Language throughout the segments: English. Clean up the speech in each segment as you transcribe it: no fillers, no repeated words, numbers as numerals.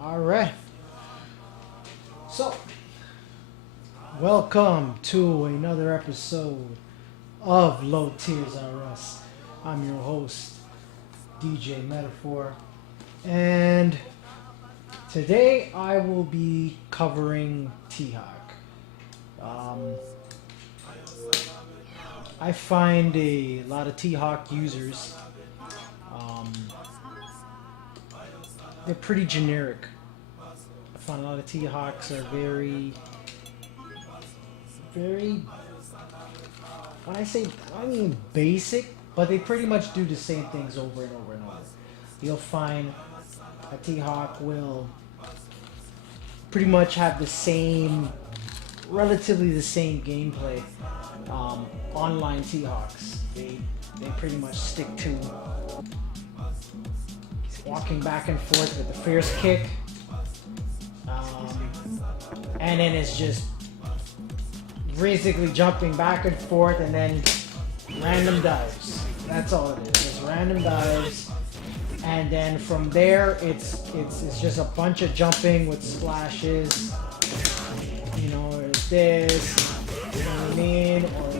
All right. So, welcome to another episode of Low Tiers R Us. I'm your host, DJ Metaphor, and today I will be covering T.Hawk. I find a lot of T.Hawk users, they're pretty generic. I find a lot of T-Hawks are very, when I say, I mean basic, but they pretty much do the same things over and over and over. You'll find a T-Hawk will pretty much have the same, relatively the same gameplay. Online T-Hawks, they pretty much stick to walking back and forth with the fierce kick, and then it's just basically jumping back and forth and then random dives. That's all it is. Just random dives, and then from there it's just a bunch of jumping with splashes. You know, it's this. You know what I mean? Or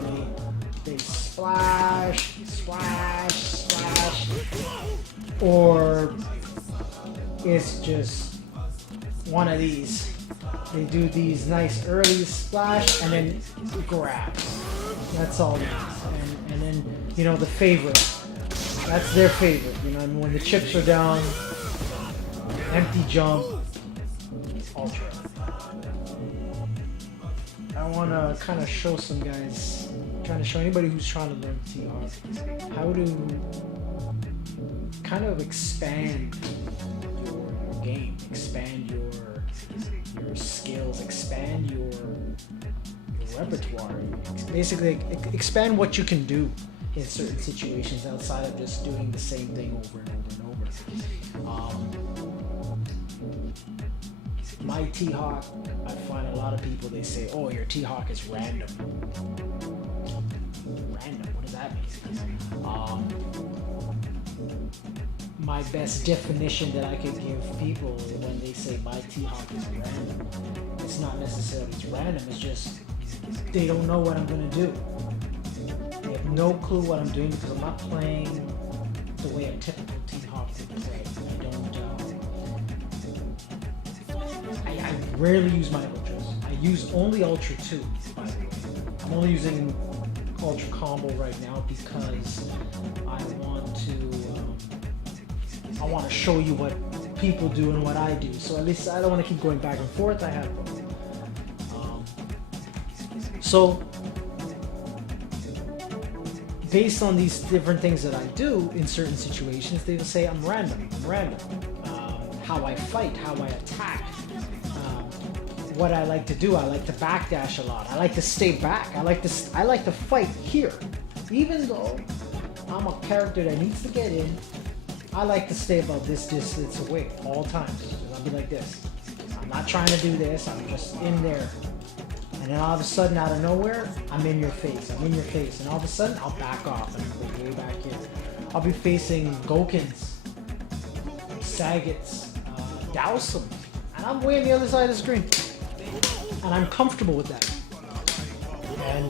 they splash, or it's just one of these. They do these nice early splash and then grabs. That's all it is. And then, you know, the favorite. That's their favorite. You know, and when the chips are down, empty jump, ultra. I want to kind of show some guys, trying to show anybody who's trying to learn T.Hawk how to kind of expand your game, expand your skills, expand your repertoire. Basically, expand what you can do in certain situations outside of just doing the same thing over and over and over. My T.Hawk, I find a lot of people, they say, oh, your T.Hawk is random. Random, what does that mean? My best definition that I could give people when they say my T.Hawk is random, it's not necessarily it's random, it's just they don't know what I'm going to do. They have no clue what I'm doing because I'm not playing the way a typical T.Hawk would play. I rarely use my ultras. I use only Ultra 2, by the way. I'm only using Ultra Combo right now because I want to show you what people do and what I do. So at least I don't want to keep going back and forth. I have both. So based on these different things that I do in certain situations, they will say I'm random. How I fight, how I attack. What I like to do, I like to backdash a lot. I like to stay back. I like to fight here. Even though I'm a character that needs to get in, I like to stay about this distance away all times. I'll be like this. I'm not trying to do this. I'm just in there. And then all of a sudden, out of nowhere, I'm in your face. And all of a sudden, I'll back off and go way back here. I'll be facing Gokins, Saggets, Dowsum, and I'm way on the other side of the screen. And I'm comfortable with that. And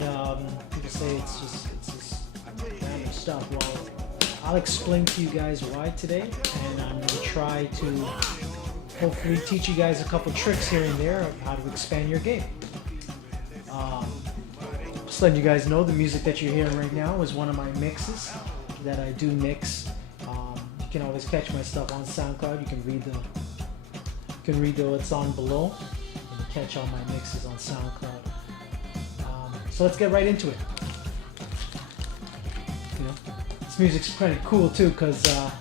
people say it's just random stuff. Well, I'll explain to you guys why today, and I'm going to try to hopefully teach you guys a couple tricks here and there of how to expand your game. Just letting you guys know, the music that you're hearing right now is one of my mixes that I do mix. You can always catch my stuff on SoundCloud. You can read what's on below. Catch all my mixes on SoundCloud. So let's get right into it. You know, this music's pretty cool too because it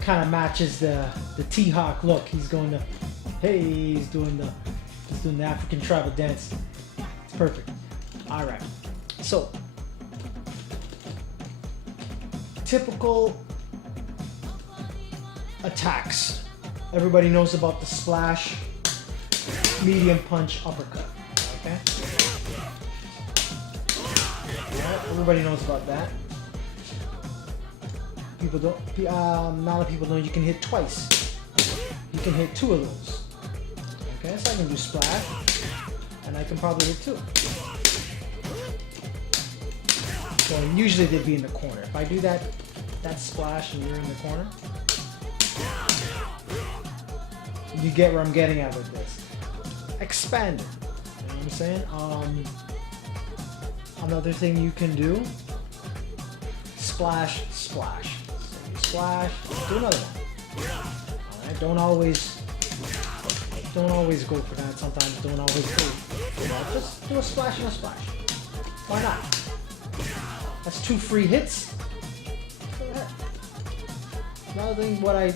kind of matches the T.Hawk look. He's doing the African tribal dance. It's perfect. All right. So typical attacks. Everybody knows about the splash, medium punch, uppercut. Okay? Yeah, everybody knows about that. Not a lot of people know you can hit twice. You can hit 2 of those. Okay, so I can do splash, and I can probably hit 2. So usually they'd be in the corner. If I do that splash and you're in the corner, you get where I'm getting at with this. Expand it. You know what I'm saying? Another thing you can do, splash, splash. So you splash, do another one. Alright, don't always go for that. Sometimes don't always go. You know, just do a splash and a splash. Why not? That's 2 free hits. Go ahead. Another thing, what I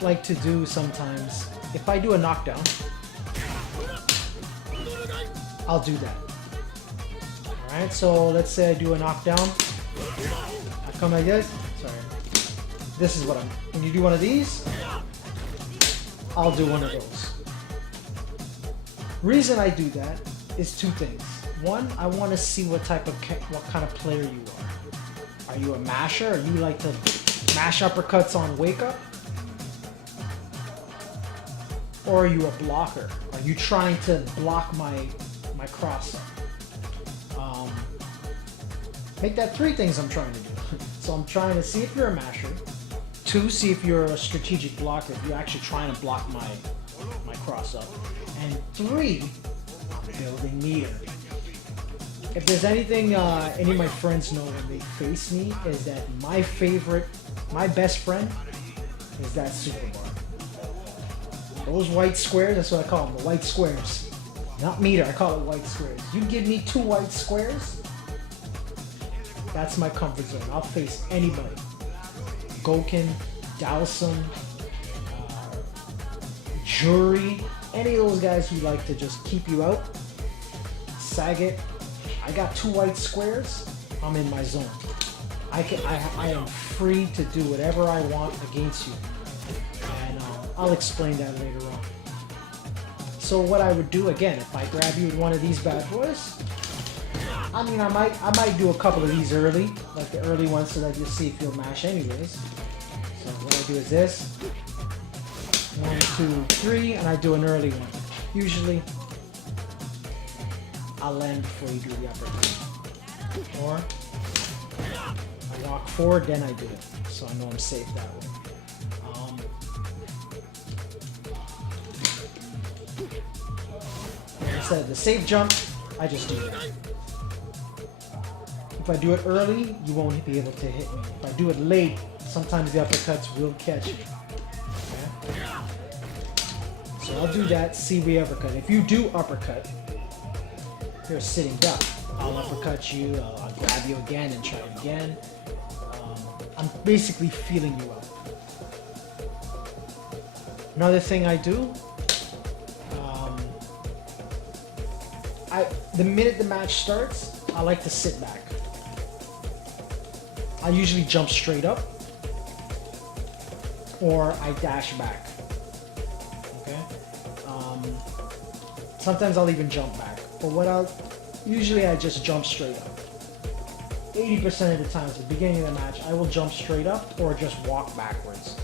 like to do sometimes, if I do a knockdown, I'll do that. Alright, so let's say I do a knockdown. I come like this. Sorry. This is what I'm. When you do one of these, I'll do one of those. Reason I do that is 2 things. One, I want to see what kind of player you are. Are you a masher? Or you like to mash uppercuts on wake up? Or are you a blocker? Are you trying to block my cross up? Make that 3 things I'm trying to do. So I'm trying to see if you're a masher. 2, see if you're a strategic blocker, if you're actually trying to block my cross up. And 3, I'm building meter. If there's anything any of my friends know when they face me, is that my best friend is that super bar. Those white squares, that's what I call them, the white squares. Not meter, I call it white squares. You give me 2 white squares, that's my comfort zone. I'll face anybody. Goken, Dowson, Jury, any of those guys who like to just keep you out. Saget. I got 2 white squares, I'm in my zone. I am free to do whatever I want against you. And I'll explain that later on. So what I would do, again, if I grab you with one of these bad boys, I mean, I might do a couple of these early, like the early ones, so that you'll see if you'll mash anyways. So what I do is this, 1, 2, 3, and I do an early one. Usually, I'll land before you do the uppercut. Or I walk forward, then I do it, so I know I'm safe that way. Instead of the safe jump, I just do that. If I do it early, you won't be able to hit me. If I do it late, sometimes the uppercuts will catch you. Okay? So I'll do that, see the uppercut. If you do uppercut, you're a sitting duck. I'll uppercut you, I'll grab you again and try it again. I'm basically feeling you out. Another thing I do, the minute the match starts, I like to sit back. I usually jump straight up, or I dash back. Okay. Sometimes I'll even jump back, but usually I just jump straight up. 80% of the times, at the beginning of the match, I will jump straight up or just walk backwards.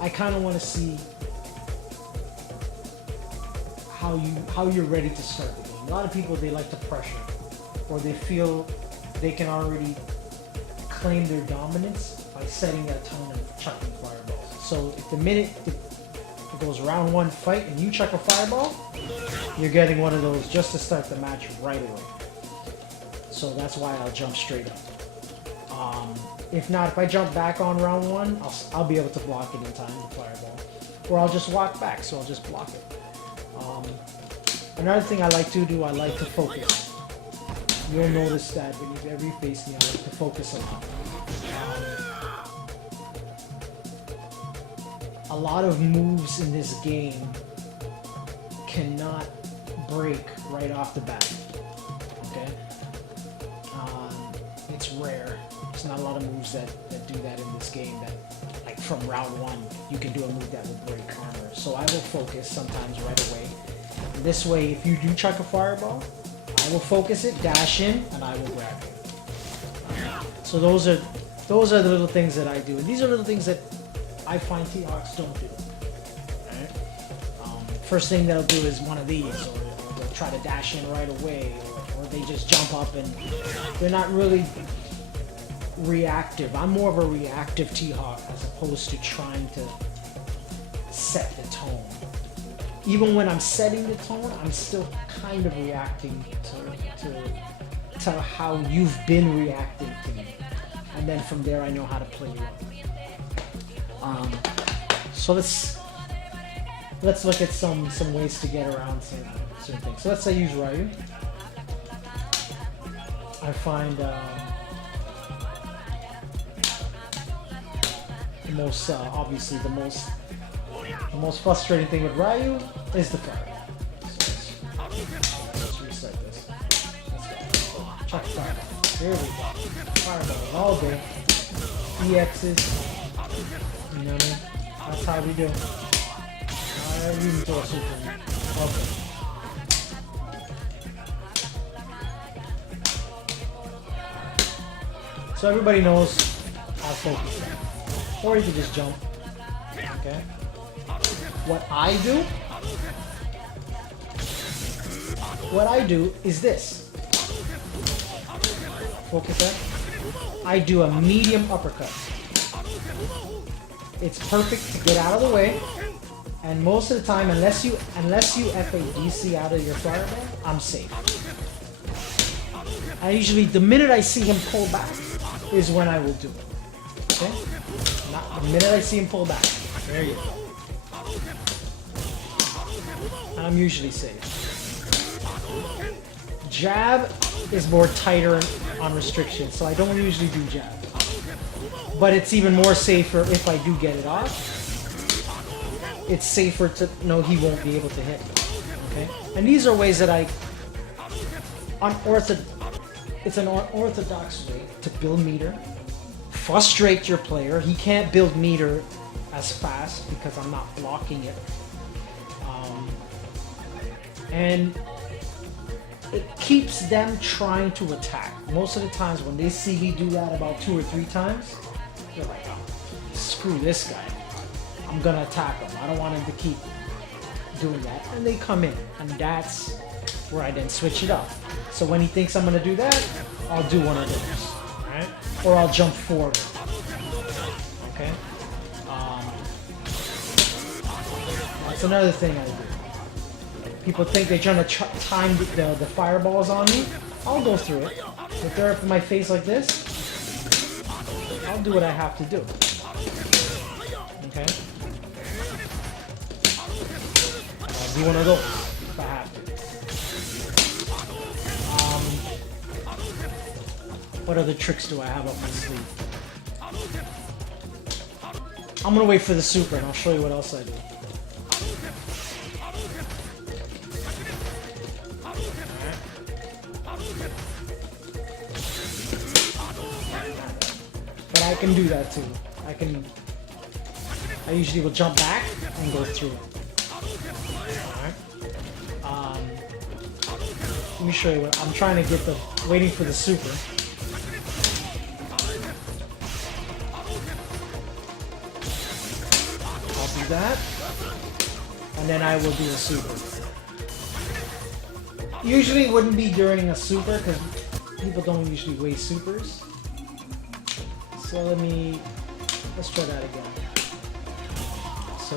I kind of want to see how you're ready to start the game. A lot of people, they like to pressure, or they feel they can already claim their dominance by setting a tone of chucking fireballs. So if the minute it goes round 1 fight and you chuck a fireball, you're getting one of those just to start the match right away. So that's why I'll jump straight up. If not, if I jump back on round 1, I'll be able to block it in time, the fireball. Or I'll just walk back, so I'll just block it. Another thing I like to do, I like to focus. You'll notice that whenever you face me, I like to focus a lot. A lot of moves in this game cannot break right off the bat. Okay? It's rare. There's not a lot of moves that do that in this game, that like from round 1 you can do a move that will break armor. So I will focus sometimes right away. And this way, if you do chuck a fireball, I will focus it, dash in, and I will grab you. So those are the little things that I do, and these are little things that I find T.Hawks don't do. first thing they'll do is one of these, or they'll try to dash in right away, or they just jump up and they're not really reactive. I'm more of a reactive T.Hawk as opposed to trying to set the tone. Even when I'm setting the tone, I'm still kind of reacting to how you've been reacting to me. And then from there I know how to play you up. So let's look at some ways to get around certain things. So let's say use Ryu. I find the most obviously the most frustrating thing with Ryu is the fire. So let's reset this. Let's go. Chuck fireball. Here we go. Fireball all day. EXs. You know what I mean? That's how we do. You can throw a super. Okay. So everybody knows how focus is. Or you can just jump. Okay. What I do is this. Focus that. I do a medium uppercut. It's perfect to get out of the way, and most of the time, unless you FADC out of your fireball, I'm safe. I usually, the minute I see him pull back, is when I will do it. Okay? Not the minute I see him pull back. There you go. And I'm usually safe. Jab is more tighter on restrictions, so I don't usually do jab. But it's even more safer if I do get it off. It's safer to know he won't be able to hit me. Okay? And these are ways that it's an unorthodox way to build meter, frustrate your player. He can't build meter as fast because I'm not blocking it. And it keeps them trying to attack. Most of the times when they see me do that about 2 or 3 times, they're like, oh, screw this guy. I'm gonna attack him. I don't want him to keep doing that. And they come in, and that's where I then switch it up. So when he thinks I'm gonna do that, I'll do one of those, right? Or I'll jump forward. Okay. That's another thing I do. People think they're trying to time the fireballs on me. I'll go through it. If they're up in my face like this, I'll do what I have to do. Okay? I'll do one of those if I have to. What other tricks do I have up my sleeve? I'm gonna wait for the super and I'll show you what else I do. But I can do that too. I usually will jump back and go through it. Alright. Let me show you what I'm trying to get waiting for the super. I'll do that. And then I will do a super. Usually it wouldn't be during a super because people don't usually waste supers. So let's try that again. So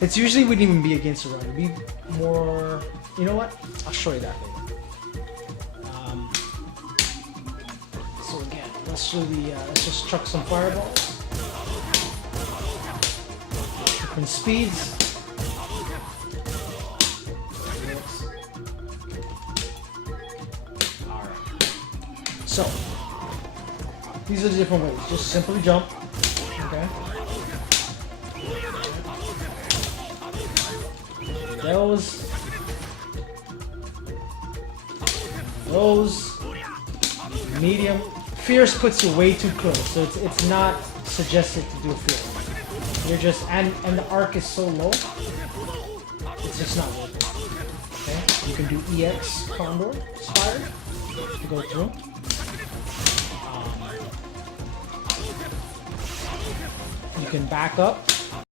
it's usually wouldn't even be against a run. It'd be more, you know what? I'll show you that later. So again, let's just chuck some fireballs. Different speeds. Alright. So these are the different ways. Just simply jump. Okay. Those medium. Fierce puts you way too close, so it's not suggested to do a fierce. You're just and the arc is so low, it's just not worth it. Okay, you can do EX Condor Spire to go through. You can back up